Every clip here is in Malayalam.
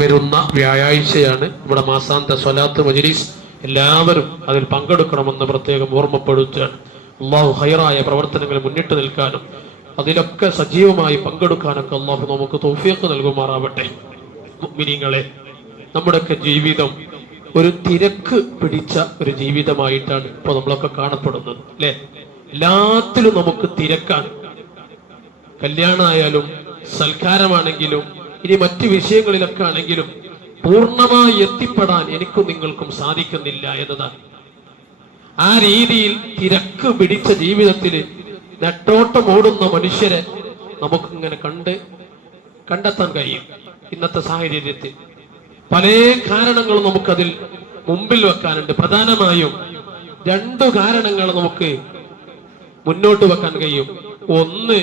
വരുന്ന വ്യാഴാഴ്ചയാണ് നമ്മുടെ മാസാന്ത സ്വലാത്ത് മജ്ലിസ്. എല്ലാവരും അതിൽ പങ്കെടുക്കണമെന്ന് പ്രത്യേകം ഓർമ്മപ്പെടുത്തുകയാണ്. അള്ളാഹു ഹൈറായ പ്രവർത്തനങ്ങൾ മുന്നിട്ട് നിൽക്കാനും അതിലൊക്കെ സജീവമായി പങ്കെടുക്കാനൊക്കെ അള്ളാഹു നമുക്ക് തോഫിയൊക്കെ നൽകുമാറാവട്ടെ. മിനിങ്ങളെ നമ്മുടെയൊക്കെ ജീവിതം ഒരു തിരക്ക് പിടിച്ച ഒരു ജീവിതമായിട്ടാണ് ഇപ്പോൾ നമ്മളൊക്കെ കാണപ്പെടുന്നത് അല്ലെ? എല്ലാത്തിലും നമുക്ക് തിരക്കാണ്. കല്യാണമായാലും സൽക്കാരമാണെങ്കിലും ഇനി മറ്റു വിഷയങ്ങളിലൊക്കെ ആണെങ്കിലും പൂർണമായി എത്തിപ്പെടാൻ എനിക്കും നിങ്ങൾക്കും സാധിക്കുന്നില്ല എന്നതാണ്. ആ രീതിയിൽ തിരക്ക് പിടിച്ച ജീവിതത്തിൽ നെട്ടോട്ടം ഓടുന്ന മനുഷ്യരെ നമുക്കിങ്ങനെ കണ്ട് കണ്ടെത്താൻ കഴിയും ഇന്നത്തെ സാഹചര്യത്തിൽ. പല കാരണങ്ങളും നമുക്കതിൽ മുമ്പിൽ വെക്കാനുണ്ട്. പ്രധാനമായും രണ്ടു കാരണങ്ങൾ നമുക്ക് മുന്നോട്ട് വെക്കാൻ കഴിയും. ഒന്ന്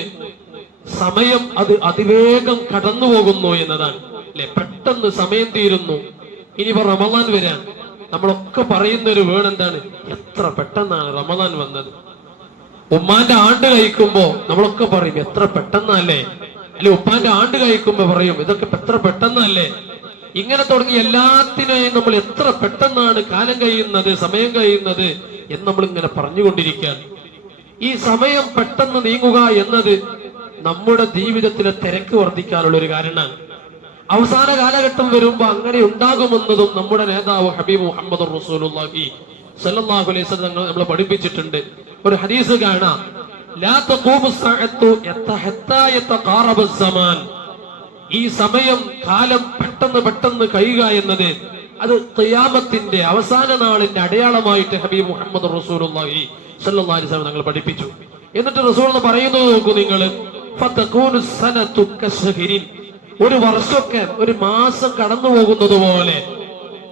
സമയം അത് അതിവേഗം കടന്നു പോകുന്നു എന്നതാണ്. അല്ലെ? പെട്ടെന്ന് സമയം തീരുന്നു. ഇനിയിപ്പോ റമദാൻ വരാൻ. നമ്മളൊക്കെ പറയുന്ന ഒരു വേർഡ് എന്താണ്? എത്ര പെട്ടെന്നാണ് റമദാൻ വന്നത്. ഉമ്മാന്റെ ആണ്ട് കഴിക്കുമ്പോ നമ്മളൊക്കെ പറയും എത്ര പെട്ടെന്നല്ലേ? അല്ലെ ഉപ്പാന്റെ ആണ്ട് കഴിക്കുമ്പോ പറയും ഇതൊക്കെ എത്ര പെട്ടെന്നല്ലേ? ഇങ്ങനെ തുടങ്ങി എല്ലാത്തിനെയും നമ്മൾ എത്ര പെട്ടെന്നാണ് കാലം കഴിയുന്നത് സമയം കഴിയുന്നത് എന്ന് നമ്മൾ ഇങ്ങനെ പറഞ്ഞുകൊണ്ടിരിക്കുകയാണ്. ഈ സമയം പെട്ടെന്ന് നീങ്ങുക എന്നത് നമ്മുടെ ജീവിതത്തിലെ തിരക്ക് വർദ്ധിക്കാനുള്ള ഒരു കാരണമാണ് അവസാന കാലഘട്ടം വരുമ്പോ അങ്ങനെ ഉണ്ടാകുമെന്നതും നമ്മുടെ നേതാവ് ഹബീബ് മുഹമ്മദ് റസൂലുള്ളാഹി സല്ലല്ലാഹു അലൈഹി വസല്ലം നമ്മളെ പഠിപ്പിച്ചിട്ടുണ്ട്. ഒരു ഹദീസ് കാണാം. ലാ തഖൂമു സഅത്തു ഹത്താ യതഖാറബ സമാൻ ഈ സമയം കാലം പെട്ടെന്ന് പെട്ടെന്ന് കഴിയുക എന്നത് അത് ഖിയാമത്തിന്റെ അവസാന നാളിന്റെ അടയാളമായിട്ട് ഹബീബ് മുഹമ്മദ് റസൂലുള്ളാഹി സല്ലല്ലാഹു അലൈഹി വസല്ലം ഞങ്ങൾ പഠിപ്പിച്ചു. എന്നിട്ട് റസൂൾ പറയുന്നത് നോക്കൂ നിങ്ങൾ. ഒരു വർഷമൊക്കെ ഒരു മാസം കടന്നു പോകുന്നത് പോലെ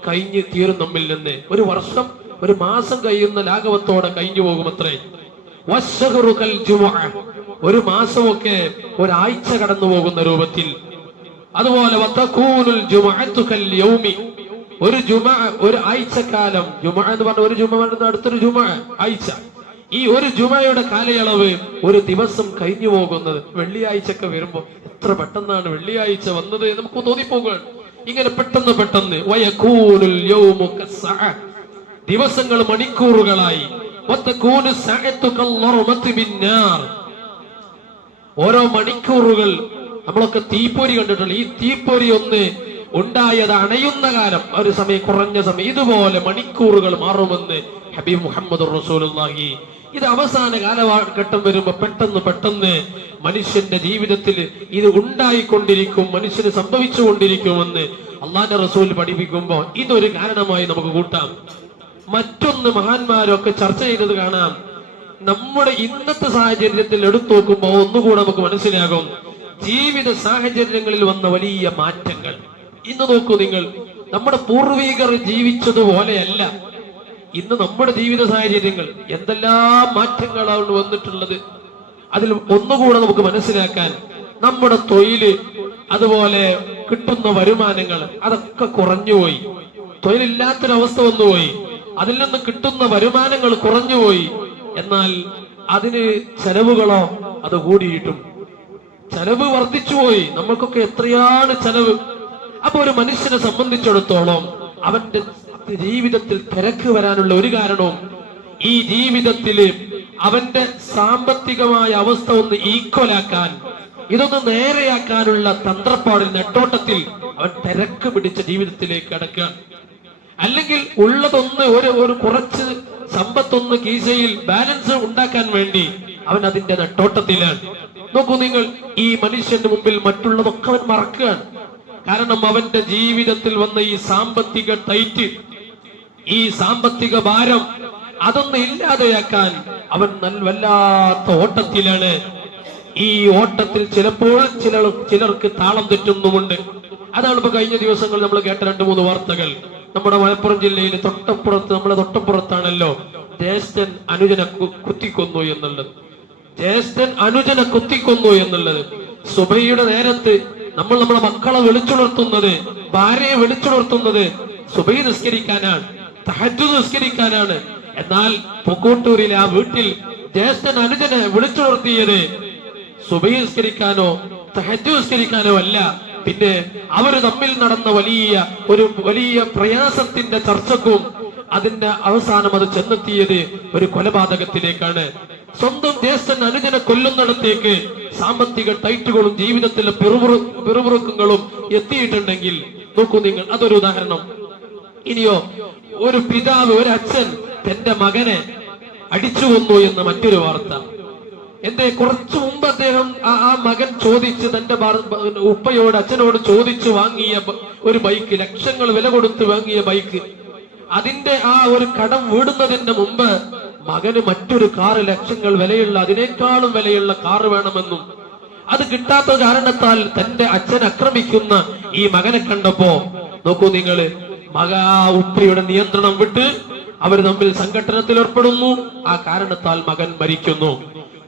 കഴിഞ്ഞു തീരും നമ്മിൽ നിന്ന്. ഒരു വർഷം ഒരു മാസം കഴിയുന്ന ലാഘവത്തോടെ കഴിഞ്ഞു പോകുമത്രേ. ഒരു മാസമൊക്കെ ഒരാഴ്ച കടന്നു പോകുന്ന രൂപത്തിൽ. അതുപോലെ ഒരു ജുമ ഒരു ആഴ്ചക്കാലം. ജുമ എന്ന് പറഞ്ഞ ഒരു ജുമ അടുത്തൊരു ജുമ ആഴ്ച. ഈ ഒരു ജുമയുടെ കാലയളവ് ഒരു ദിവസം കഴിഞ്ഞു പോകുന്നത്. വെള്ളിയാഴ്ചയൊക്കെ വരുമ്പോൾ എത്ര പെട്ടെന്നാണ് വെള്ളിയാഴ്ച വന്നത് നമുക്ക് തോന്നിപ്പോകുകയാണ് ഇങ്ങനെ പെട്ടെന്ന് പെട്ടെന്ന്. ദിവസങ്ങൾ മണിക്കൂറുകളായി. ഓരോ മണിക്കൂറുകൾ നമ്മളൊക്കെ തീപ്പൊരി കണ്ടിട്ടുണ്ട്. ഈ തീപ്പൊരി ഒന്ന് ഉണ്ടായത് അണയുന്ന കാലം. ഒരു സമയം കുറഞ്ഞ സമയം. ഇതുപോലെ മണിക്കൂറുകൾ മാറുമെന്ന് ഹബീബ് മുഹമ്മദ് റസൂലുള്ളാഹി ഇത് അവസാന കാലഘട്ടം വരുമ്പോ പെട്ടെന്ന് പെട്ടെന്ന് മനുഷ്യന്റെ ജീവിതത്തിൽ ഇത് ഉണ്ടായിക്കൊണ്ടിരിക്കും മനുഷ്യന് സംഭവിച്ചുകൊണ്ടിരിക്കുമെന്ന് അള്ളാന്റെ റസൂൽ പഠിപ്പിക്കുമ്പോ ഇതൊരു കാരണമായി നമുക്ക് കൂട്ടാം. മറ്റൊന്ന് മഹാന്മാരൊക്കെ ചർച്ച ചെയ്തത് കാണാം. നമ്മുടെ ഇന്നത്തെ സാഹചര്യത്തിൽ എടുത്തു നോക്കുമ്പോൾ ഒന്നുകൂടെ നമുക്ക് മനസ്സിലാകും. ജീവിത സാഹചര്യങ്ങളിൽ വന്ന വലിയ മാറ്റങ്ങൾ. ഇന്ന് നോക്കൂ നിങ്ങൾ നമ്മുടെ പൂർവികർ ജീവിച്ചതുപോലെയല്ല. ഇന്ന് നമ്മുടെ ജീവിത സാഹചര്യങ്ങൾ എന്തെല്ലാം മാറ്റങ്ങളാണ് വന്നിട്ടുള്ളത്? അതിൽ ഒന്നുകൂടെ നമുക്ക് മനസ്സിലാക്കാൻ നമ്മുടെ തൊഴിൽ അതുപോലെ കിട്ടുന്ന വരുമാനങ്ങൾ അതൊക്കെ കുറഞ്ഞുപോയി. തൊഴിലില്ലാത്തൊരവസ്ഥ വന്നുപോയി. അതിൽ നിന്ന് കിട്ടുന്ന വരുമാനങ്ങൾ കുറഞ്ഞുപോയി. എന്നാൽ അതിന് ചെലവുകളോ അത് കൂടിയിട്ടും. ചെലവ് വർദ്ധിച്ചുപോയി. നമ്മൾക്കൊക്കെ എത്രയാണ് ചെലവ്? അപ്പൊ ഒരു മനുഷ്യനെ സംബന്ധിച്ചിടത്തോളം അവന്റെ ജീവിതത്തിൽ തിരക്ക് വരാനുള്ള ഒരു കാരണവും ഈ ജീവിതത്തിൽ അവന്റെ സാമ്പത്തികമായ അവസ്ഥ ഒന്ന് ഈക്വലാക്കാൻ ഇതൊന്ന് നേരെയാക്കാനുള്ള തന്ത്രപ്പാടിൽ നെട്ടോട്ടത്തിൽ അവൻ തിരക്ക് പിടിച്ച ജീവിതത്തിലേക്ക് കടക്കുക. അല്ലെങ്കിൽ ഉള്ളതൊന്ന് ഒരു ഒരു കുറച്ച് സമ്പത്തൊന്ന് കീശയിൽ ബാലൻസ് ഉണ്ടാക്കാൻ വേണ്ടി അവൻ അതിന്റെ നെട്ടോട്ടത്തിലാണ്. നോക്കൂ നിങ്ങൾ ഈ മനുഷ്യന്റെ മുമ്പിൽ മറ്റുള്ളതൊക്കെ അവൻ മറക്കുകയാണ്. കാരണം അവന്റെ ജീവിതത്തിൽ വന്ന ഈ സാമ്പത്തിക ടൈറ്റ് ഈ സാമ്പത്തിക ഭാരം അതൊന്നും ഇല്ലാതെയാക്കാൻ അവൻ നല്ലവല്ലാത്ത ഓട്ടത്തിലാണ്. ഈ ഓട്ടത്തിൽ ചിലപ്പോൾ ചിലർ ചിലർക്ക് താളം തെറ്റുന്നുമുണ്ട്. അതാണ് ഇപ്പൊ കഴിഞ്ഞ ദിവസങ്ങൾ നമ്മൾ കേട്ട രണ്ട് മൂന്ന് വാർത്തകൾ. നമ്മുടെ മലപ്പുറം ജില്ലയിൽ തൊട്ടപ്പുറത്ത് നമ്മുടെ തൊട്ടപ്പുറത്താണല്ലോ ജ്യേഷ്ഠൻ അനുജനെ കുത്തിക്കൊന്നു എന്നുള്ളത്. ജ്യേഷ്ഠൻ അനുജനെ കുത്തിക്കൊന്നു എന്നുള്ളത്. സുബൈയുടെ നേരത്ത് നമ്മൾ നമ്മുടെ മക്കളെ വിളിച്ചുണർത്തുന്നത് ഭാര്യയെ വിളിച്ചുണർത്തുന്നത് സുബൈ നിസ്കരിക്കാനാണ്. തഹജു നിസ്കരിക്കാനാണ്. എന്നാൽ പൊക്കോട്ടൂരിലെ ആ വീട്ടിൽ ജ്യേഷ്ഠൻ അനുജനെ വിളിച്ചുണർത്തിയത് സുബൈ നിസ്കരിക്കാനോ തഹജു നിസ്കരിക്കാനോ അല്ല. പിന്നെ അവർ തമ്മിൽ നടന്ന വലിയ ഒരു വലിയ പ്രയാസത്തിന്റെ ചർച്ചക്കും അതിന്റെ അവസാനം അത് ചെന്നെത്തിയത് ഒരു കൊലപാതകത്തിലേക്കാണ്. സ്വന്തം ജ്യേഷ്ഠൻ അനുജനെ കൊല്ലുന്നിടത്തേക്ക് സാമ്പത്തിക ടൈറ്റുകളും ജീവിതത്തിലെ പിറുപുറു പിറുപുറുക്കങ്ങളും എത്തിയിട്ടുണ്ടെങ്കിൽ നോക്കൂ നിങ്ങൾ അതൊരു ഉദാഹരണം. ഇനിയോ ഒരു പിതാവ് ഒരു അച്ഛൻ തന്റെ മകനെ അടിച്ചു കൊന്നു എന്ന മറ്റൊരു വാർത്ത. എന്റെ കുറച്ചു മുമ്പ് അദ്ദേഹം ആ മകൻ ചോദിച്ച് തന്റെ ഉപ്പയോട് അച്ഛനോട് ചോദിച്ചു വാങ്ങിയ ഒരു ബൈക്ക് ലക്ഷങ്ങൾ വില കൊടുത്ത് വാങ്ങിയ ബൈക്ക്. അതിന്റെ ആ ഒരു കടം വീടുന്നതിന് മുമ്പ് മകന് മറ്റൊരു കാറ് ലക്ഷങ്ങൾ വിലയുള്ള അതിനേക്കാളും വിലയുള്ള കാറ് വേണമെന്നും അത് കിട്ടാത്ത കാരണത്താൽ തന്റെ അച്ഛൻ ആക്രമിക്കുന്ന ഈ മകനെ കണ്ടപ്പോ നോക്കൂ നിങ്ങൾ മക ഉപ്പിയുടെ നിയന്ത്രണം വിട്ട് അവർ തമ്മിൽ സംഘട്ടനത്തിൽ ഏർപ്പെടുന്നു. ആ കാരണത്താൽ മകൻ മരിക്കുന്നു.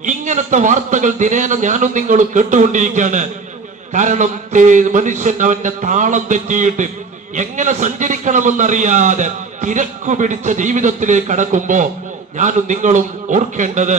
ഇങ്ങനത്തെ വാർത്തകൾ ദിനേന ഞാനും നിങ്ങളും കേട്ടുകൊണ്ടിരിക്കുകയാണ്. കാരണം മനുഷ്യൻ അവന്റെ താളം തെറ്റിയിട്ട് എങ്ങനെ സഞ്ചരിക്കണമെന്നറിയാതെ തിരക്കു പിടിച്ച ജീവിതത്തിലേക്ക് കടക്കുമ്പോ ഞാനും നിങ്ങളും ഓർക്കേണ്ടത്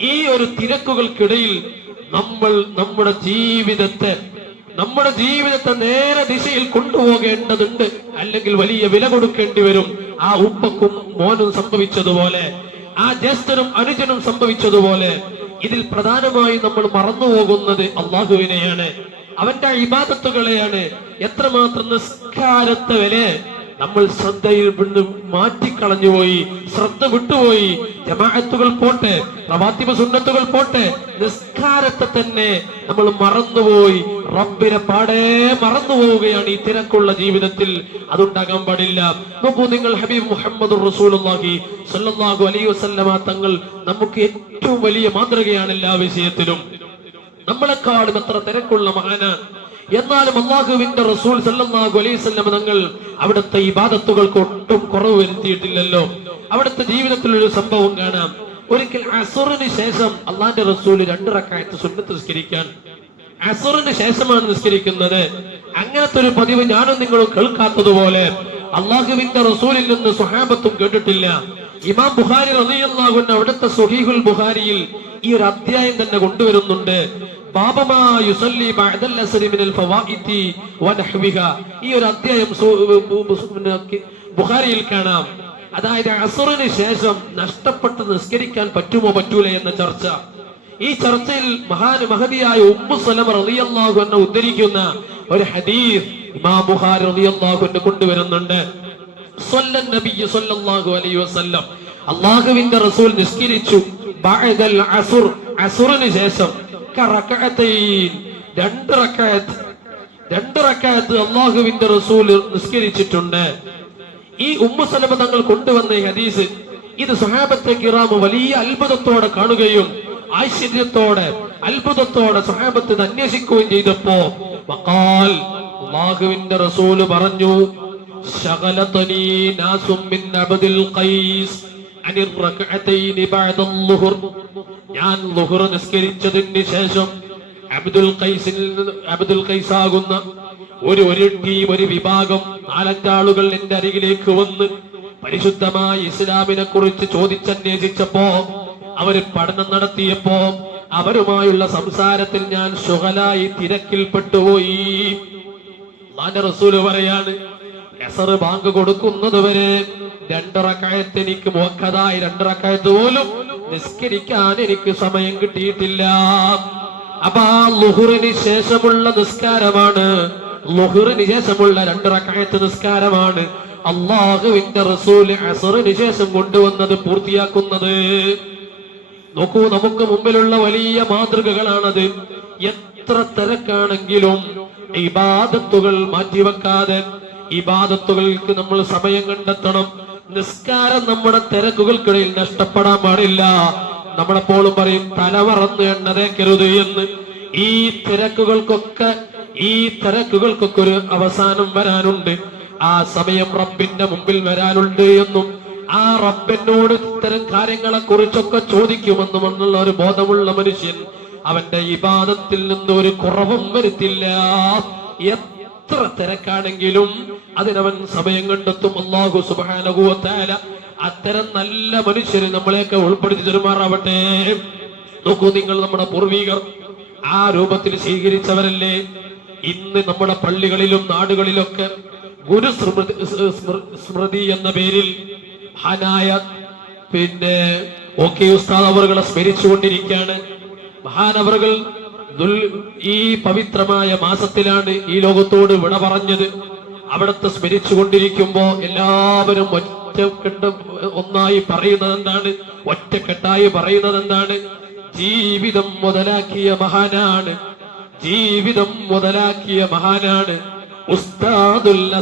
ഈ ഒരു തിരക്കുകൾക്കിടയിൽ നമ്മൾ നമ്മുടെ ജീവിതത്തെ നമ്മുടെ ജീവിതത്തെ നേരെ ദിശയിൽ കൊണ്ടുപോകേണ്ടതുണ്ട്. അല്ലെങ്കിൽ വലിയ വില കൊടുക്കേണ്ടി വരും. ആ ഉപ്പക്കും മോനും സംഭവിച്ചതുപോലെ ആ ജ്യേഷ്ഠനും അനുജനും സംഭവിച്ചതുപോലെ ഇതിൽ പ്രധാനമായും നമ്മൾ മറന്നുപോകുന്നത് അള്ളാഹുവിനെയാണ്. അവന്റെ ഇബാദത്തുകളെയാണ്. എത്രമാത്രം നിസ്കാരത്തെ വരെ നമ്മൾ ശ്രദ്ധയിൽ നിന്ന് മാറ്റിക്കളഞ്ഞുപോയി ശ്രദ്ധ വിട്ടുപോയി. ജമാഅത്തുകൾ പോട്ടെ പ്രവാത്തിമ സുന്നത്തുകൾ പോട്ടെ നിസ്കാരത്തെ തന്നെ നമ്മൾ മറന്നുപോയി. റബ്ബിനെ പാടെ മറന്നു പോവുകയാണ് ഈ തിരക്കുള്ള ജീവിതത്തിൽ. അതുണ്ടാകാൻ പാടില്ല നോക്കൂ നിങ്ങൾ ഹബീബ് മുഹമ്മദ് റസൂലുള്ളാഹി സല്ലല്ലാഹു അലൈഹി വസല്ലമ തങ്ങൾ നമുക്ക് ഏറ്റവും വലിയ മാതൃകയാണ് എല്ലാ വിഷയത്തിലും. നമ്മളെക്കാളും എത്ര തിരക്കുള്ള മഹാനാണ്. എന്നാലും അള്ളാഹുവിന്റെ റസൂൽ വസല്ലം തങ്ങൾ അവിടുത്തെ ഇബാദത്തുകൾക്ക് ഒട്ടും കുറവ് വരുത്തിയിട്ടില്ലല്ലോ. അവിടുത്തെ ജീവിതത്തിൽ ഒരു സംഭവം കാണാം. ഒരിക്കൽ അസുറിന് ശേഷം അള്ളാന്റെ റസൂൽ രണ്ട് റക്കായത്ത് സുന്നത്ത് നിസ്കരിക്കാൻ. അസുറിന് ശേഷമാണ് നിസ്കരിക്കുന്നത്. അങ്ങനത്തെ ഒരു പതിവ് ഞാനും നിങ്ങളും കേൾക്കാത്തതുപോലെ അള്ളാഹുവിന്റെ റസൂലിൽ നിന്ന് സുഹാബത്തും കേട്ടിട്ടില്ല. ഇമാം ബുഹാരി അൻഹു അവിടുത്തെ സുഹീഹുൽ ബുഹാരിയിൽ ഈ ഒരു അധ്യായം തന്നെ കൊണ്ടുവരുന്നുണ്ട്. ഈ ഒരു അധ്യായം ബുഖാരിയിൽ കാണാം. അതായത് അസുറിന് ശേഷം നഷ്ടപ്പെട്ട് നിസ്കരിക്കാൻ പറ്റുമോ പറ്റൂല എന്ന ചർച്ച. ഈ ചർച്ചയിൽ മഹാൻ മഹതിയായ ഉമ്മു സലമ റളിയല്ലാഹു അൻഹ ഉദ്ധരിക്കുന്ന ഒരു ഹദീസ് ഇമാം ബുഖാരി റളിയല്ലാഹു അൻഹു കൊണ്ടുവരുന്നുണ്ട്. സ്വല്ലൻ നബി സ്വല്ലല്ലാഹു അലൈഹി വസല്ലം. അല്ലാഹുവിന്റെ റസൂൽ നിസ്കരിച്ചു. ബഅദൽ അസുർ അസുറിന് ശേഷം രണ്ട് റക്കായത്ത് രണ്ട് റക്കായത്ത് അള്ളാഹുവിന്റെ റസൂൽ നിസ്കരിച്ചിട്ടുണ്ട്. ഈ ഉമ്മു സലമ തങ്ങൾ കൊണ്ടുവന്ന ഹദീസ് ഇത് സഹാബത്തെ കിറാമ് വലിയ അത്ഭുതത്തോടെ കാണുകയും ആശ്ചര്യത്തോടെ അത്ഭുതത്തോടെ സഹാബത്ത് അന്വേഷിക്കുകയും ചെയ്തപ്പോ വഖാൽ അള്ളാഹുവിന്റെ റസൂൽ പറഞ്ഞു ശകലതനീ നാസും ഖൈസ്. ഞാൻ ലുഹുർ നിസ്കരിച്ചതിന് ശേഷം അബ്ദുൽ ഖൈസിൽ അബ്ദുൽ ഖൈസ് ആകുന്ന ഒരു ഒരു ടീം ഒരു വിഭാഗം നാലഞ്ചാളുകൾ എന്റെ അരികിലേക്ക് വന്ന് പരിശുദ്ധമായ ഇസ്ലാമിനെ കുറിച്ച് ചോദിച്ചന്വേഷിച്ചപ്പോ അവർ പഠനം നടത്തിയപ്പോ അവരുമായുള്ള സംസാരത്തിൽ ഞാൻ ശുഹലായി തിരക്കിൽപ്പെട്ടുപോയി റസൂൽ പറയാണ് എസർ ബാങ്ക് കൊടുക്കുന്നത് വരെ രണ്ടറക്കായത്ത് എനിക്ക് മോക്കതായി രണ്ടറക്കായത്ത് പോലും നിസ്കരിക്കാൻ എനിക്ക് സമയം കിട്ടിയിട്ടില്ല. അപ്പൊ ആ ലുഹുറിന് ശേഷമുള്ള നിസ്കാരമാണ് ലുഹുറിന് ശേഷമുള്ള രണ്ടറക്കായത്ത് നിസ്കാരമാണ് അള്ളാഹുവിന്റെ റസൂൽ അസറിന് ശേഷം കൊണ്ടുവന്നത് പൂർത്തിയാക്കുന്നത്. നോക്കൂ നമുക്ക് മുമ്പിലുള്ള വലിയ മാതൃകകളാണത്. എത്ര തിരക്കാണെങ്കിലും ഇബാദത്തുകൾ മാറ്റിവെക്കാതെ ഇബാദത്തുകൾക്ക് നമ്മൾ സമയം കണ്ടെത്തണം. നിസ്കാരം നമ്മുടെ തിരക്കുകൾക്കിടയിൽ നഷ്ടപ്പെടാൻ പാടില്ല. നമ്മളെപ്പോഴും പറയും തലമറന്ന് എണ്ണ തേക്കരുത് എന്ന്. ഈ തിരക്കുകൾക്കൊക്കെ ഈ തിരക്കുകൾക്കൊക്കെ ഒരു അവസാനം വരാനുണ്ട്. ആ സമയം റബ്ബിന്റെ മുമ്പിൽ വരാനുണ്ട് എന്നും. ആ റബ്ബിനോട് ഇത്തരം കാര്യങ്ങളെ കുറിച്ചൊക്കെ ചോദിക്കുമെന്നും എന്നുള്ള ഒരു ബോധമുള്ള മനുഷ്യൻ അവന്റെ ഇബാദത്തിൽ നിന്ന് ഒരു കുറവും വരുത്തില്ല. എത്ര തിരക്കാണെങ്കിലും അതിനവൻ സമയം കണ്ടെത്തും. അള്ളാഹു സുബാനകുവത്താല അത്തരം നല്ല മനുഷ്യരെ നമ്മളെയൊക്കെ ഉൾപ്പെടുത്തി തെരുമാറാവട്ടെ. നോക്കൂ നിങ്ങൾ നമ്മുടെ പൂർവീകർ ആ രൂപത്തിൽ സ്വീകരിച്ചവരല്ലേ? ഇന്ന് നമ്മുടെ പള്ളികളിലും നാടുകളിലൊക്കെ ഗുരു സ്മൃതി സ്മൃ- സ്മൃതി എന്ന പേരിൽ മഹാനായ പിന്നെ ഓക്കെ ഉസ്താദ് അവറുകളെ സ്മരിച്ചുകൊണ്ടിരിക്കുകയാണ്. മഹാനവറുകൾ ഈ പവിത്രമായ മാസത്തിലാണ് ഈ ലോകത്തോട് വിട പറഞ്ഞത്. അവിടത്തെ സ്മരിച്ചുകൊണ്ടിരിക്കുമ്പോ എല്ലാവരും ഒറ്റക്കെട്ട് ഒന്നായി പറയുന്നത് എന്താണ് ഒറ്റക്കെട്ടായി പറയുന്നത് എന്താണ് ജീവിതം മുതലാക്കിയ മഹാനാണ്. ജീവിതം മുതലാക്കിയ മഹാനാണ്. ഉസ്താദുൽ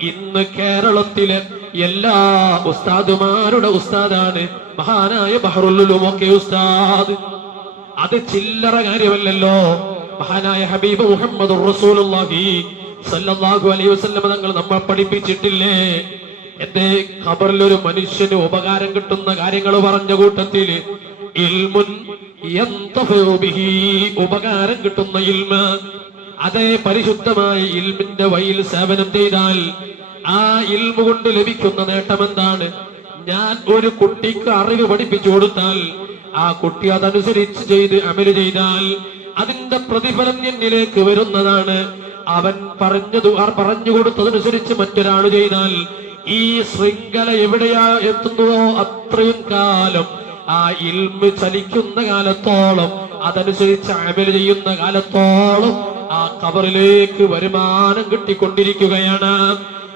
ഇന്ന് കേരളത്തിലെ എല്ലാ ഉസ്താദുമാരുടെ ഉസ്താദാണ്. മഹാനായ ബഹറുല്ലുമൊക്കെ ഉസ്താദ്. അത് ചില്ലറ കാര്യമല്ലല്ലോ. മഹാനായ ഹബീബ് മുഹമ്മദ് റസൂലുള്ളാഹി സല്ലല്ലാഹു അലൈഹി വസല്ലം തങ്ങൾ നമ്മൾ പഠിപ്പിച്ചിട്ടില്ലേ? എന്റെ ഖബറിൽ ഒരു മനുഷ്യന് ഉപകാരം കിട്ടുന്ന കാര്യങ്ങൾ പറഞ്ഞ കൂട്ടത്തിൽ ഇൽമുൻ ഉപകാരം കിട്ടുന്ന ഇൽമ. അതേ പരിശുദ്ധമായ ഇൽമിന്റെ വഴിയിൽ സേവനം ചെയ്താൽ ആ ഇൽമ കൊണ്ട് ലഭിക്കുന്ന നേട്ടം എന്താണ്? ഞാൻ ഒരു കുട്ടിക്ക് അറിവ് പഠിപ്പിച്ചു കൊടുത്താൽ ആ കുട്ടി അതനുസരിച്ച് ചെയ്ത് അമൽ ചെയ്താൽ അതിന്റെ പ്രതിഫലം എന്നിലേക്ക് വരുന്നതാണ്. അവൻ പറഞ്ഞത് പറഞ്ഞു കൊടുത്തതനുസരിച്ച് മറ്റൊരാൾ ചെയ്താൽ ഈ ശൃംഖല എവിടെയാ എത്തുന്നുവോ അത്രയും കാലം ആ ഇൽമ് ചലിക്കുന്ന കാലത്തോളം അതനുസരിച്ച് അമൽ ചെയ്യുന്ന കാലത്തോളം ആ കബറിലേക്ക് വരുമാനം കിട്ടിക്കൊണ്ടിരിക്കുകയാണ്.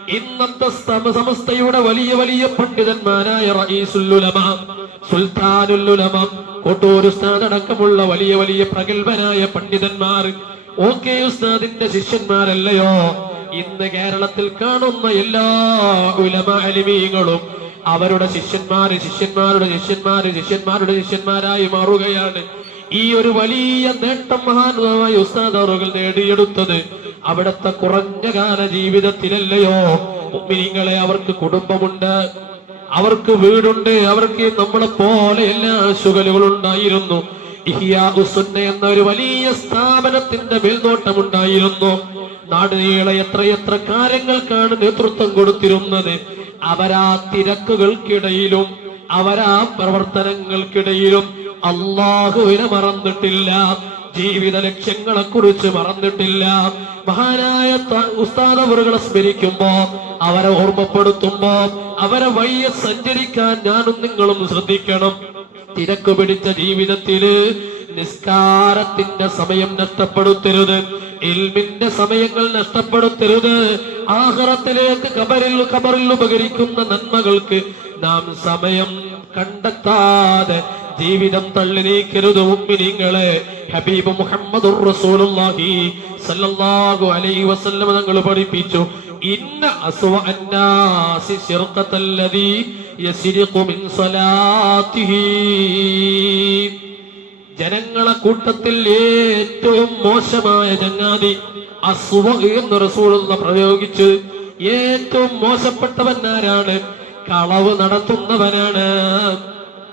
ഇന്നത്തെ സമ- സമസ്തയുടെ വലിയ വലിയ പണ്ഡിതന്മാരായ റഈസുല്ലുലമ സുൽത്താനുല്ലുലമ കോട്ടൂർ ഉസ്താദ് വലിയ വലിയ പ്രഗത്ഭനായ പണ്ഡിതന്മാർ. ഓക്കെ ഉസ്താദിന്റെ ശിഷ്യന്മാരല്ലയോ? ഇന്ന് കേരളത്തിൽ കാണുന്ന എല്ലാ ഉലമ അലിമീകളും അവരുടെ ശിഷ്യന്മാര് ശിഷ്യന്മാരുടെ ശിഷ്യന്മാര് ശിഷ്യന്മാരുടെ ശിഷ്യന്മാരായി മാറുകയാണ്. ഈ ഒരു വലിയ നേട്ടം മഹാനായ ഉസ്താദറുകൾ നേടിയെടുത്തത് അവിടുത്തെ കുറഞ്ഞ കാല ജീവിതത്തിലല്ലയോ? മുമ്പിനിങ്ങളെ അവർക്ക് കുടുംബമുണ്ട്. അവർക്ക് വീടുണ്ട്. അവർക്ക് നമ്മളെ പോലെ എല്ലാ ഉസുന്ന എന്ന ഒരു വലിയ സ്ഥാപനത്തിന്റെ മേൽനോട്ടമുണ്ടായിരുന്നു. നാടുനീളെ എത്രയെത്ര കാര്യങ്ങൾക്കാണ് നേതൃത്വം കൊടുത്തിരുന്നത്. അവരാ തിരക്കുകൾക്കിടയിലും അവരാ പ്രവർത്തനങ്ങൾക്കിടയിലും അള്ളാഹുവിനെ മറന്നിട്ടില്ല. ജീവിത ലക്ഷ്യങ്ങളെ കുറിച്ച് മറന്നിട്ടില്ല. മഹാനായ ഉസ്താദ് ഉസ്താദവറുകളെ സ്മരിക്കുമ്പോ അവരെ ഓർമ്മപ്പെടുത്തുമ്പോ അവരെ വയ്യ സഞ്ചരിക്കാൻ ഞാനും നിങ്ങളും ശ്രദ്ധിക്കണം. തിരക്ക് പിടിച്ച ജീവിതത്തിൽ നിസ്കാരത്തിന്റെ സമയം നഷ്ടപ്പെടുത്തരുത്. ഇൽമിന്റെ സമയങ്ങൾ നഷ്ടപ്പെടുത്തരുത്. ആഹാരത്തിലേക്ക് കബറിൽ കബറിൽ ഉപകരിക്കുന്ന നന്മകൾക്ക് നാം സമയം കണ്ടെത്താതെ ജീവിതം തള്ളി നീക്കരുത് മുമ്പിനിങ്ങളെ ഹബീബ് മുഹമ്മദ് റസൂലുള്ളാഹി സല്ലല്ലാഹു അലൈഹി വസല്ലം തങ്ങൾ പഠിപ്പിച്ചു. ഇന്ന അസ്വ അന്നാസി മിൻ ജനങ്ങളെ കൂട്ടത്തിൽ ഏറ്റവും മോശമായ ചങ്ങാതി അസുവ എന്ന് റസൂൾ പ്രയോഗിച്ച് ഏറ്റവും മോശപ്പെട്ടവൻ ആരാണ്? കളവ് നടത്തുന്നവനാണ്.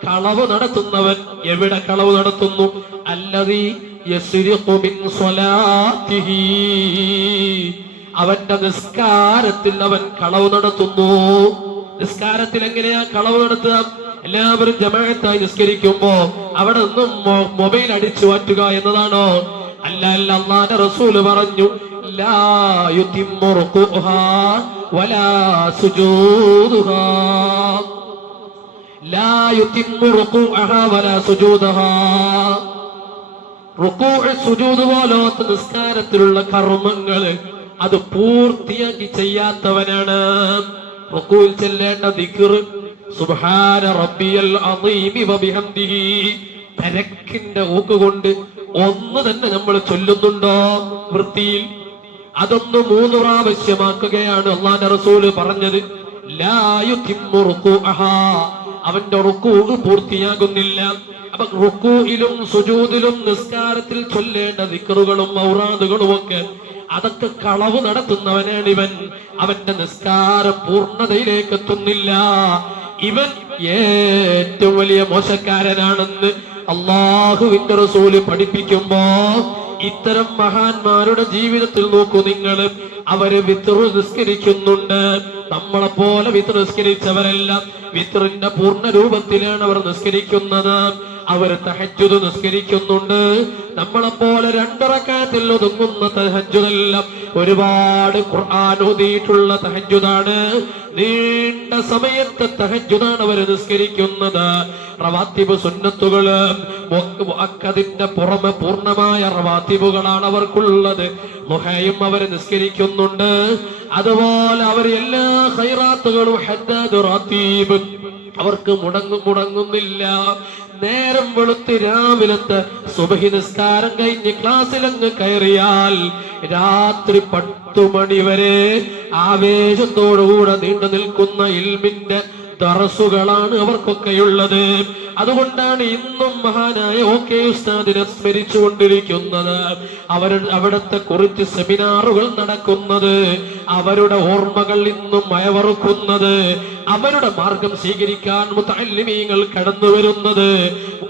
കളവ് നടത്തുന്നവൻ എവിടെ കളവ് നടത്തുന്നു? അല്ലതീ അവന്റെ നിസ്കാരത്തിൽ അവൻ കളവ് നടത്തുന്നു. നിസ്കാരത്തിൽ എങ്ങനെയാ കളവ് നടത്തുക? എല്ലാവരും ജമാഅത്തായി നിസ്കരിക്കുമ്പോ അവിടെ നിന്നും മൊബൈൽ അടിച്ചു മാറ്റുക എന്നതാണോ? അല്ല അല്ല അള്ളാന്റെ റസൂൽ പറഞ്ഞു ലാ പോലോത്ത നിസ്കാരത്തിലുള്ള കർമ്മങ്ങൾ അത് പൂർത്തിയാക്കി ചെയ്യാത്തവനാണ്. റുക്കൂൽ ചെല്ലേണ്ട ദിക്കർ സുബ്ഹാന റബ്ബിയൽ തിരക്കിന്റെ ഊക്കുകൊണ്ട് ഒന്ന് തന്നെ നമ്മൾ ചൊല്ലുന്നുണ്ടോ? വൃത്തിയിൽ. അതൊന്ന് മൂന്ന് പ്രാവശ്യമാക്കുകയാണ് അള്ളാന്റെ റസൂൽ പറഞ്ഞത്. ലായു തിമ്മുറുക്കു റുക്കൂഅഹാ. അവന്റെ റുക്കൂ പൂർത്തിയാകുന്നില്ല. അപ്പൊ റുക്കൂയിലും സുജൂതിലും നിസ്കാരത്തിൽ ചൊല്ലേണ്ട ദിക്കറുകളും ഔറാദുകളും ഒക്കെ അതൊക്കെ കളവ് നടത്തുന്നവനാണ് ഇവൻ. അവന്റെ നിസ്കാരം പൂർണതയിലേക്ക് എത്തുന്നില്ല. ഇവൻ ഏറ്റവും വലിയ മോശക്കാരനാണെന്ന് അള്ളാഹുവിന്റെ റസൂൽ പഠിപ്പിക്കുമ്പോ ഇത്തരം മഹാന്മാരുടെ ജീവിതത്തിൽ നോക്കൂ നിങ്ങൾ. അവർ വിത്തറു നിസ്കരിക്കുന്നുണ്ട്. നമ്മളെ പോലെ വിത്ത് നിസ്കരിച്ചവരെല്ലാം വിത്തറിന്റെ പൂർണ രൂപത്തിലാണ് അവർ നിസ്കരിക്കുന്നത്. അവർ തഹജ്ജുദ് നിസ്കരിക്കുന്നുണ്ട്. നമ്മളെപ്പോലെ രണ്ടിറക്കാത്തിൽ ഒതുങ്ങുന്ന തഹജ്ജുദെല്ലാം ഒരുപാട് ഖുർആൻ ഓതിയിട്ടുള്ള തഹജ്ജുദാണ്. നീണ്ട സമയത്തെ തഹജ്ജുദാണ് അവർ നിസ്കരിക്കുന്നത്. റവാത്തിബ് സുന്നത്തുകൾ അതിന്റെ പുറമെ പൂർണമായ റവാത്തിബുകളാണ് അവർക്കുള്ളത്. മുഹയും അവർ നിസ്കരിക്കുന്നുണ്ട്. അതുപോലെ അവർ എല്ലാ ഹൈറാത്തുകളും അവർക്ക് മുടങ്ങും മുടങ്ങുന്നില്ല. നേരം വെളുത്ത് രാവിലത്തെ സുബഹി നിസ്കാരം കഴിഞ്ഞ് ക്ലാസ്സിലങ്ങ് കയറിയാൽ രാത്രി പത്തു മണി വരെ ആവേശത്തോടുകൂടെ നീണ്ടു നിൽക്കുന്ന ഇൽമിന്റെ ദറസുകളാണ് അവർക്കൊക്കെയുള്ളത്. അതുകൊണ്ടാണ് ഇന്നും മഹാനായ ഓക്കെ ഉസ്താദിനെ സ്മരിച്ചു കൊണ്ടിരിക്കുന്നത് അവർ അവിടത്തെ കുറിച്ച് സെമിനാറുകൾ നടക്കുന്നത്. അവരുടെ ഓർമ്മകൾ ഇന്നും മയവറുക്കുന്നത്. അവരുടെ മാർഗം സ്വീകരിക്കാൻ മുത്തല്ലിമീങ്ങൾ കടന്നു വരുന്നത്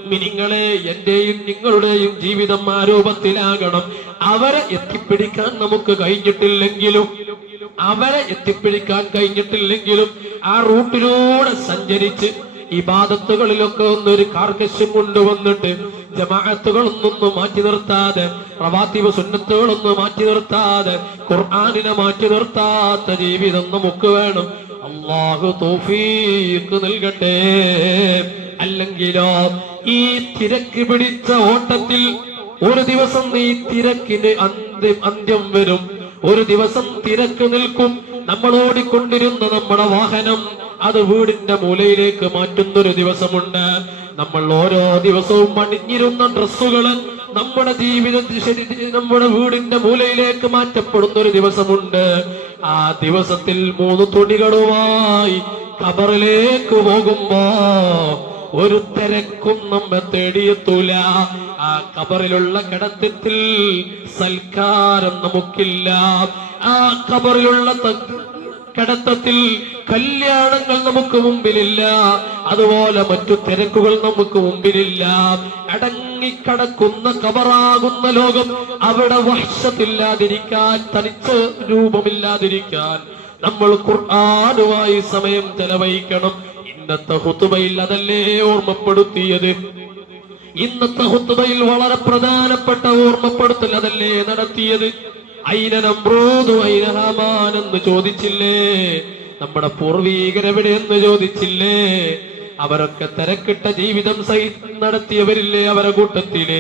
മിനിങ്ങളെ എന്റെയും നിങ്ങളുടെയും ജീവിതം ആ അവരെ എത്തിപ്പിടിക്കാൻ നമുക്ക് കഴിഞ്ഞിട്ടില്ലെങ്കിലും അവരെ എത്തിപ്പിടിക്കാൻ കഴിഞ്ഞിട്ടില്ലെങ്കിലും ആ റൂട്ടിലൂടെ സഞ്ചരിച്ച് ഇബാദത്തുകളിലൊക്കെ ഒന്നൊരു കാർക്കശ്യം കൊണ്ടുവന്നിട്ട് ജമാഅത്തുകളൊന്നും മാറ്റി നിർത്താതെ പ്രവാത്തിവ സുന്നത്തുകളൊന്നും മാറ്റി നിർത്താതെ ഖുർആാനിനെ മാറ്റി നിർത്താത്ത ജീവിതം നമുക്ക് വേണം. അള്ളാഹു തോഫീക്ക് നൽകട്ടെ. അല്ലെങ്കിലോ ഈ തിരക്ക് പിടിച്ച ഓട്ടത്തിൽ ഒരു ദിവസം ഈ തിരക്കിന് അന്ത്യം അന്ത്യം വരും. ഒരു ദിവസം തിരക്ക് നിൽക്കും. നമ്മൾ ഓടിക്കൊണ്ടിരുന്ന നമ്മുടെ വാഹനം അത് വീടിന്റെ മൂലയിലേക്ക് മാറ്റുന്നൊരു ദിവസമുണ്ട്. നമ്മൾ ഓരോ ദിവസവും അണിഞ്ഞിരുന്ന ഡ്രസ്സുകൾ നമ്മുടെ ജീവിത നമ്മുടെ വീടിന്റെ മൂലയിലേക്ക് മാറ്റപ്പെടുന്ന ഒരു ദിവസമുണ്ട്. ആ ദിവസത്തിൽ മൂന്ന് തുണികളുമായി കബറിലേക്ക് പോകുമ്പോ ഒരു തിരക്കും നമ്മെ തേടിയെത്തൂല. ആ കബറിലുള്ള കിടത്തത്തിൽ സൽക്കാരം നമുക്കില്ല. ആ കബറിലുള്ള കടത്തത്തിൽ കല്യാണങ്ങൾ നമുക്ക് മുമ്പിലില്ല. അതുപോലെ മറ്റു തിരക്കുകൾ നമുക്ക് മുമ്പിലില്ല. അടങ്ങിക്കടക്കുന്ന കബറാകുന്ന ലോകം അവിടെ വർഷത്തില്ലാതിരിക്കാൻ തനിച്ച രൂപമില്ലാതിരിക്കാൻ നമ്മൾ ഖുർആാനുമായി സമയം ചെലവഴിക്കണം. ഇന്നത്തെ ഹുത്തുബയിൽ അതല്ലേ ഓർമ്മപ്പെടുത്തിയത്? ഇന്നത്തെ ഹുത്തുബയിൽ വളരെ പ്രധാനപ്പെട്ട ഓർമ്മപ്പെടുത്തൽ അതല്ലേ നടത്തിയത്? ഐന നമ്രൂദു എന്ന് ചോദിച്ചില്ലേ? നമ്മുടെ പൂർവീകരെവിടെയെന്ന് ചോദിച്ചില്ലേ? അവരൊക്കെ തിരക്കിട്ട ജീവിതം സഹി നടത്തിയവരില്ലേ അവരെ കൂട്ടത്തിൽ?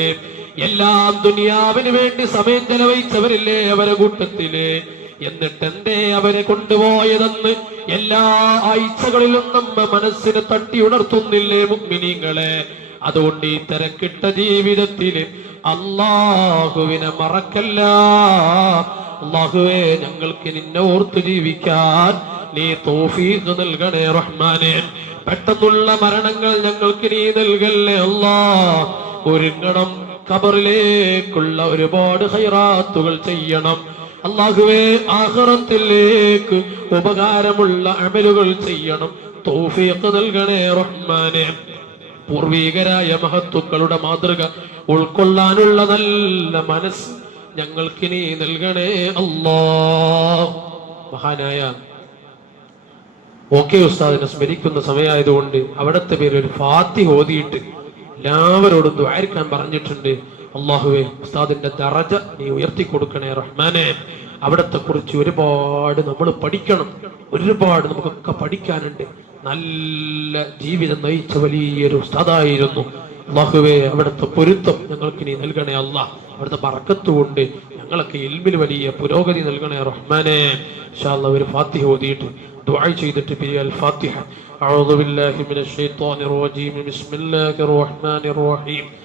എല്ലാം ദുനിയാവിന് വേണ്ടി സമയം ചെലവഴിച്ചവരില്ലേ അവരെ കൂട്ടത്തിൽ? എന്നിട്ട് എന്തേ അവരെ കൊണ്ടുപോയതെന്ന് എല്ലാ ആഴ്ചകളിലും നമ്മ മനസ്സിനെ തട്ടി ഉണർത്തുന്നില്ലേ മുഗ്മിനീങ്ങളെ? അതുകൊണ്ട് ഈ തിരക്കിട്ട ജീവിതത്തിൽ അള്ളാഹുവിനെ മറക്കല്ല. അള്ളാഹുവെ ഞങ്ങൾക്ക് നിന്നെ ഓർത്ത് ജീവിക്കാൻ നീ തോഫീഖ് നൽകണേ റഹ്മാനെ. പെട്ടെന്നുള്ള മരണങ്ങൾ ഞങ്ങൾക്ക് നീ നൽകല്ലേ അല്ലാ. ഒരുങ്ങണം കബറിലേക്കുള്ള ഒരുപാട് ഹൈറാത്തുകൾ ചെയ്യണം. അള്ളാഹുവെ ആഹ്റത്തിലേക്ക് ഉപകാരമുള്ള അമലുകൾ ചെയ്യണം. തൗഫീഖ് നൽകണേ റഹ്മാനെ. പൂർവീകരായ മഹത്തുക്കളുടെ മാതൃക ഉൾക്കൊള്ളാനുള്ള നല്ല മനസ്സ് ഞങ്ങൾക്ക് നീ നൽകണേ അല്ലാ മഹാനായ ഓക്കെ ഉസ്താദിനെ സ്മരിക്കുന്ന സമയമായതുകൊണ്ട് അവിടത്തെ പേര് ഒരു ഫാത്തി ഓതിയിട്ട് എല്ലാവരോടും ദ്വാരിക്കാൻ പറഞ്ഞിട്ടുണ്ട്. അള്ളാഹുവെ ഉസ്താദിന്റെ ദറജ നീ ഉയർത്തി കൊടുക്കണേ റഹ്മാനെ. അവിടത്തെ കുറിച്ച് ഒരുപാട് നമ്മൾ പഠിക്കണം. ഒരുപാട് നമുക്കൊക്കെ പഠിക്കാനുണ്ട്. നല്ല ജീവിതം നയിച്ച വലിയൊരു ഉസ്താദായിരുന്നു. അള്ളാഹുവെ അവിടുത്തെ പൊരുത്തം ഞങ്ങൾക്ക് നീ നൽകണേ അല്ല അവിടുത്തെ പറക്കത്തുകൊണ്ട് ഞങ്ങളൊക്കെ ഇൽമിൽ വലിയ പുരോഗതി നൽകണേ റഹ്മാനെ. ഇൻഷാല്ല ഒരു ഫാത്തിഹ ഓതിയിട്ട് ദുആ ചെയ്തിട്ട് പി അൽ ഫാത്തിഹ. അഊദു ബില്ലാഹി മിനശ്ശൈത്വാനിർ റജീം. ബിസ്മില്ലാഹിർ റഹ്മാനിർ റഹീം.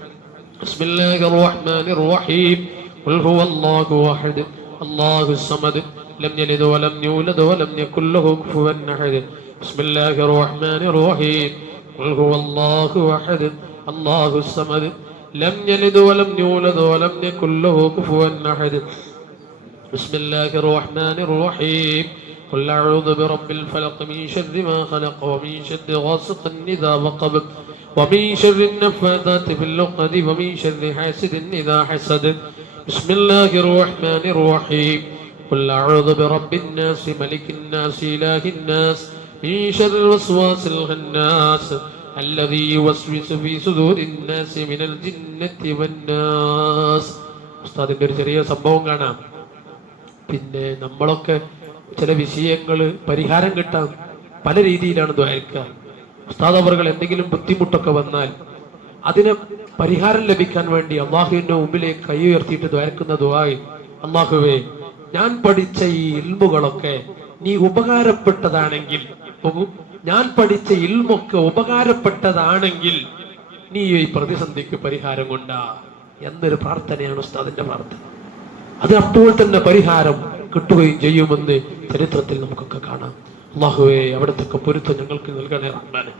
بسم الله الرحمن الرحيم. قل هو الله أحد الله الصمد. لم يلد ولم يولد ولم يكن له كفوا أحد. بسم الله الرحمن الرحيم. قل هو الله أحد الله الصمد. لم يلد ولم يولد ولم يكن له كفوا أحد. بسم الله الرحمن الرحيم. قل أعوذ برب الفلق من شر ما خلق ومن شر غاسق إذا وقب. ومن شر النفاثات في اللقد ومن شر حاسد إذا حسد بسم الله الرحمن الرحيم قل أعوذ برب الناس ملك الناس إله الناس من شر الوسواس الخناس الذي يوسوس في صدور الناس من الجنة والناس ഉസ്താദിന്റെ ഒരു ചെറിയ സംഭവം കാണാം പിന്നെ നമ്മളൊക്കെ ചില വിഷയങ്ങൾ പരിഹാരം കിട്ടാൻ പല രീതിയിലാണ് ദ്വാരിക്കുക ഉസ്താദ് അവർകൾ എന്തെങ്കിലും ബുദ്ധിമുട്ടൊക്കെ വന്നാൽ അതിന് പരിഹാരം ലഭിക്കാൻ വേണ്ടി അള്ളാഹുവിന്റെ മുമ്പിലേക്ക് കൈ ഉയർത്തിയിട്ട് ദ്വാരക്കുന്ന ദ്വായി അള്ളാഹുവേ ഞാൻ പഠിച്ച ഈ ഇൽമുകളൊക്കെ നീ ഉപകാരപ്പെട്ടതാണെങ്കിൽ ഞാൻ പഠിച്ച ഇൽമൊക്കെ ഉപകാരപ്പെട്ടതാണെങ്കിൽ നീ ഈ പ്രതിസന്ധിക്ക് പരിഹാരം കൊണ്ടാ എന്നൊരു പ്രാർത്ഥനയാണ് ഉസ്താദിന്റെ പ്രാർത്ഥന. അത് അപ്പോൾ തന്നെ പരിഹാരം കിട്ടുകയും ചെയ്യുമെന്ന് ചരിത്രത്തിൽ നമുക്കൊക്കെ കാണാം. അള്ളാഹുവേ അവിടത്തൊക്കെ പൊരുത്തം ഞങ്ങൾക്ക് നൽകണേ റഹ്മാനെ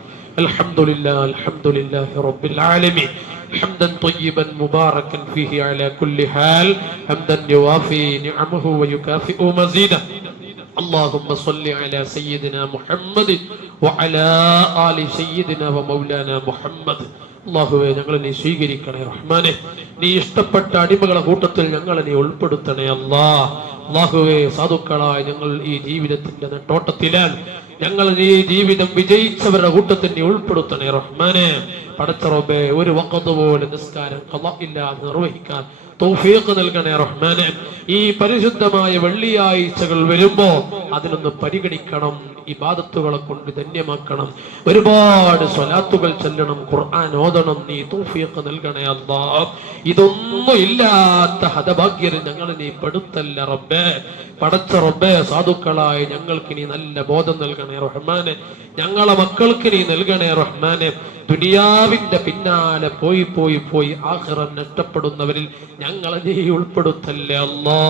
അൽഹംദുലില്ലാ അൽഹംദുലില്ലാഹി റബ്ബിൽ ആലമീൻ حمدا طيبا مباركا فيه على كل حال حمدا يوافي نعمه ويكافئ مزيده اللهم صل على سيدنا محمد وعلى آل سيدنا ومولانا محمد അള്ളാഹുവെ ഞങ്ങളെ നീ സ്വീകരിക്കണേ റഹ്മാനെ. നീ ഇഷ്ടപ്പെട്ട അടിമകളെ കൂട്ടത്തിൽ ഞങ്ങളെ നീ ഉൾപ്പെടുത്തണേ അല്ലാ അള്ളാഹുവെ സാധുക്കളായ ഞങ്ങൾ ഈ ജീവിതത്തിന്റെ നെട്ടോട്ടത്തിലാൽ ഞങ്ങൾ നീ ജീവിതം വിജയിച്ചവരുടെ കൂട്ടത്തിൽ നീ ഉൾപ്പെടുത്തണേ റഹ്മാനെ. പടച്ചറോബെ ഒരു വക്കത്ത് പോലെ നിസ്കാരം കഥ ഇല്ലാതെ നിർവഹിക്കാൻ തൗഫീഖ് നൽകണേ റഹ്മാനെ. ഈ പരിശുദ്ധമായ വെള്ളിയാഴ്ചകൾ വരുമ്പോ അതിനൊന്ന് പരിഗണിക്കണം ഇബാദത്തുകളെ കൊണ്ട് ധന്യമാക്കണം. ഒരുപാട് സ്വലാത്തുകൾ ചെല്ലണം ഖുർആൻ ഓതണം നീ തൗഫീഖ് നൽകണേ അല്ലാ ഇതൊന്നും ഇല്ലാത്ത ഹതഭാഗ്യര് ഞങ്ങൾ നീ പെടുത്തല്ല റബ്ബേ. പടച്ച റബ്ബേ സാധുക്കളായി ഞങ്ങൾക്ക് നീ നല്ല ബോധം നൽകണേ റഹ്മാനെ. ഞങ്ങളെ മക്കൾക്ക് നീ നൽകണേ റഹ്മാനെ. ദുനിയാവിന്റെ പിന്നാലെ പോയി പോയി പോയി ആഹ്റം നഷ്ടപ്പെടുന്നവരിൽ ഞങ്ങളെ നീ ഉൾപ്പെടുത്തല്ലേ അല്ലാ?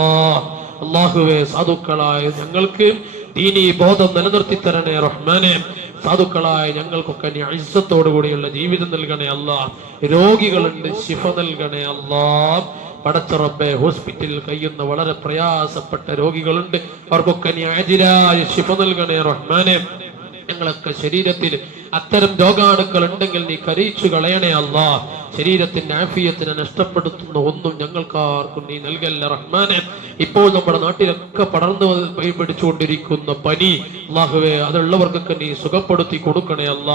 അള്ളാഹുവേ സാധുക്കളായ ഞങ്ങൾക്ക് ദീനീ ബോധം നിലനിർത്തി തരണേ റഹ്മാനെ. സാധുക്കളായ ഞങ്ങൾക്കൊക്കെ നീ അഴിസത്തോടുകൂടിയുള്ള ജീവിതം നൽകണേ അല്ല. രോഗികളുണ്ട് ശിഫ നൽകണേ അല്ലാ. പടച്ചുറപ്പെ ഹോസ്പിറ്റലിൽ കഴിയുന്ന വളരെ പ്രയാസപ്പെട്ട രോഗികളുണ്ട്. അവർക്കൊക്കെ നീ ആജിരായ ശിഫ നൽകണേ റഹ്മാനെ. ഞങ്ങളൊക്കെ ശരീരത്തിൽ അത്തരം രോഗാണുക്കൾ ഉണ്ടെങ്കിൽ നീ കരയിച്ചു കളയണേ അല്ല. ശരീരത്തിന്റെ ആഫിയത്തിനെ നഷ്ടപ്പെടുത്തുന്ന ഒന്നും ഞങ്ങൾക്കാർക്കും നീ നൽകല്ല റഹ്മാനെ. ഇപ്പോൾ നമ്മുടെ നാട്ടിലൊക്കെ പടർന്നു പിടിച്ചുകൊണ്ടിരിക്കുന്ന പനി അള്ളാഹുവെ അതുള്ളവർക്കൊക്കെ നീ സുഖപ്പെടുത്തി കൊടുക്കണേ അല്ല.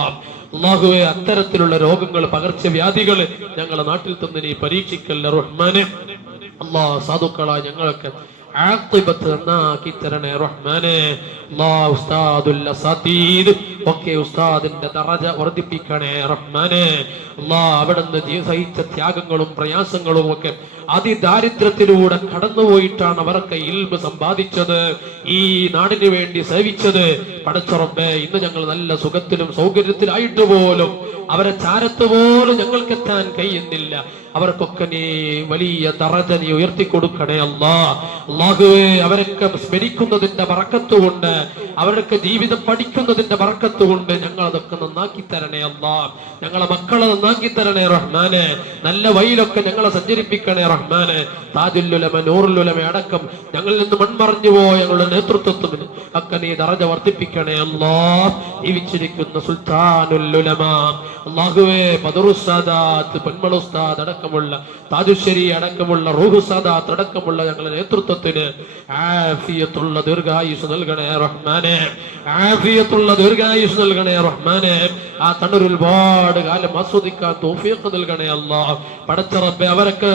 അള്ളാഹുവെ അത്തരത്തിലുള്ള രോഗങ്ങൾ പകർച്ചവ്യാധികൾ ഞങ്ങളുടെ നാട്ടിൽ തന്നെ നീ പരീക്ഷിക്കല്ല റഹ്മാനെ. അള്ളാ സാധുക്കളാ ഞങ്ങളൊക്കെ ഒക്കെ ഉസ്താദിന്റെ വർദ്ധിപ്പിക്കണേ അവിടുന്ന് സഹിച്ച ത്യാഗങ്ങളും പ്രയാസങ്ങളും ഒക്കെ അതിദാരിദ്ര്യത്തിലൂടെ കടന്നുപോയിട്ടാണ് അവരൊക്കെ ഇൽബ് സമ്പാദിച്ചത് ഈ നാടിന് വേണ്ടി സേവിച്ചത്. പടച്ചുറപ്പേ ഇന്ന് ഞങ്ങൾ നല്ല സുഖത്തിലും സൗകര്യത്തിലായിട്ട് പോലും അവരെ ചാരത്ത് പോലും ഞങ്ങൾക്ക് എത്താൻ കഴിയുന്നില്ല. അവർക്കൊക്കെ നീ വലിയ തറജ നീ ഉയർത്തി കൊടുക്കണേ അല്ലാ. അള്ളാഹുവേ അവരൊക്കെ സ്മരിക്കുന്നതിന്റെ വറക്കത്തുകൊണ്ട് അവരൊക്കെ ജീവിതം പഠിക്കുന്നതിന്റെ വറക്കത്തുകൊണ്ട് ഞങ്ങൾ അതൊക്കെ നന്നാക്കി തരണേ അല്ലാ. ഞങ്ങളെ മക്കളെ നന്നാക്കി തരണേ റഹ്മാനെ. നല്ല വഴിയിലൊക്കെ ഞങ്ങളെ സഞ്ചരിപ്പിക്കണേ റഹ്മാനെ. താജുല്ലുലമ നൂറുലുലമ അടക്കം ഞങ്ങളിൽ നിന്ന് മൺമറഞ്ഞു പോയ ഞങ്ങളുടെ നേതൃത്വത്തിന് ഒക്കെ നീ ദറജ വർദ്ധിപ്പിക്കണേ അല്ലാ. ജീവിച്ചിരിക്കുന്ന സുൽത്താനുല്ലുലമ അള്ളാഹുവേ പെൺമളുസ്താദ് പൊന്മളുസ്താദ് അടക്കമുള്ള താജുശ്ശേരി അടക്കമുള്ള റോഹുസാദ അടക്കമുള്ള ഞങ്ങളുടെ നേതൃത്വത്തിന് ആഫിയത്തുള്ള ദീർഘായുസ് നൽകണേ റഹ്മാനെ. ആഫിയത്തുള്ള ദീർഘായുസ് നൽകണേ റഹ്മാനെ. ആ തണ്ണൂർ ഒരുപാട് കാലം ആസ്വദിക്കാൻ തോഫിയൊക്കെ നൽകണേ അല്ല പടച്ചറപ്പെ അവരൊക്കെ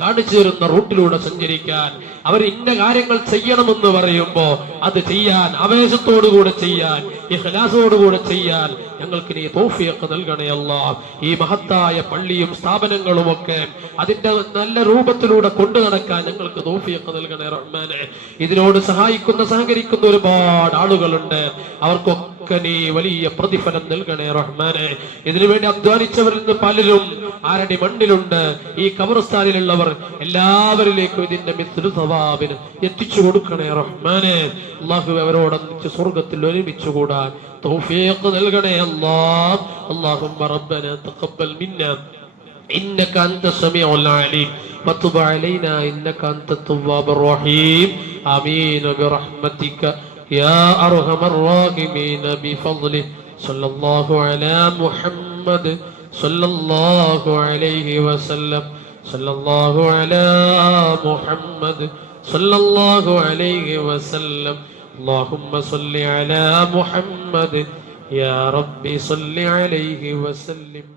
കാണിച്ചു തരുന്ന റൂട്ടിലൂടെ സഞ്ചരിക്കാൻ. അവർ ഇന്ന കാര്യങ്ങൾ ചെയ്യണമെന്ന് പറയുമ്പോ അത് ചെയ്യാൻ ആവേശത്തോടുകൂടെ ചെയ്യാൻ ഇഹ്ലാസോടുകൂടെ ചെയ്യാൻ ഞങ്ങൾക്ക് നീ തോഫിയൊക്കെ നൽകണയല്ല ഈ മഹത്തായ പള്ളിയും സ്ഥാപനങ്ങളും ഒക്കെ അതിന്റെ നല്ല രൂപത്തിലൂടെ കൊണ്ടു നടക്കാൻ ഞങ്ങൾക്ക് തോഫിയൊക്കെ നൽകണേ റഹ്മാനെ. ഇതിനോട് സഹായിക്കുന്ന സഹകരിക്കുന്ന ഒരുപാട് ആളുകളുണ്ട്. അവർക്കൊക്കെ നീ വലിയ പ്രതിഫലം നൽകണേ റഹ്മാനെ ഇതിനുവേണ്ടി അധ്വാനിച്ചവരിൽ നിന്ന് പലരും ആരടി മണ്ണിലുണ്ട് ഈ കബർസ്ഥാനിലുള്ളവർ എല്ലാവരിലേക്കും ഇതിന്റെ മിത്രു സവാബിന് എത്തിച്ചു കൊടുക്കണേ റഹ്മാനെ അള്ളാഹു അവരോടൊന്നിച്ച് സ്വർഗത്തിൽ ഒരുമിച്ച് കൂടാൻ തൗഫീഖ് നൽകണേ അല്ലാ اللهم ربنا تقبل منا إنك أنت السميع العليم وتب علينا إنك أنت التواب الرحيم آمين برحمتك يا أرحم الراحمين بفضله صلى الله على محمد صلى الله عليه وسلم صلى الله على محمد صلى الله عليه وسلم اللهم صل على محمد يا ربي صل عليه وسلم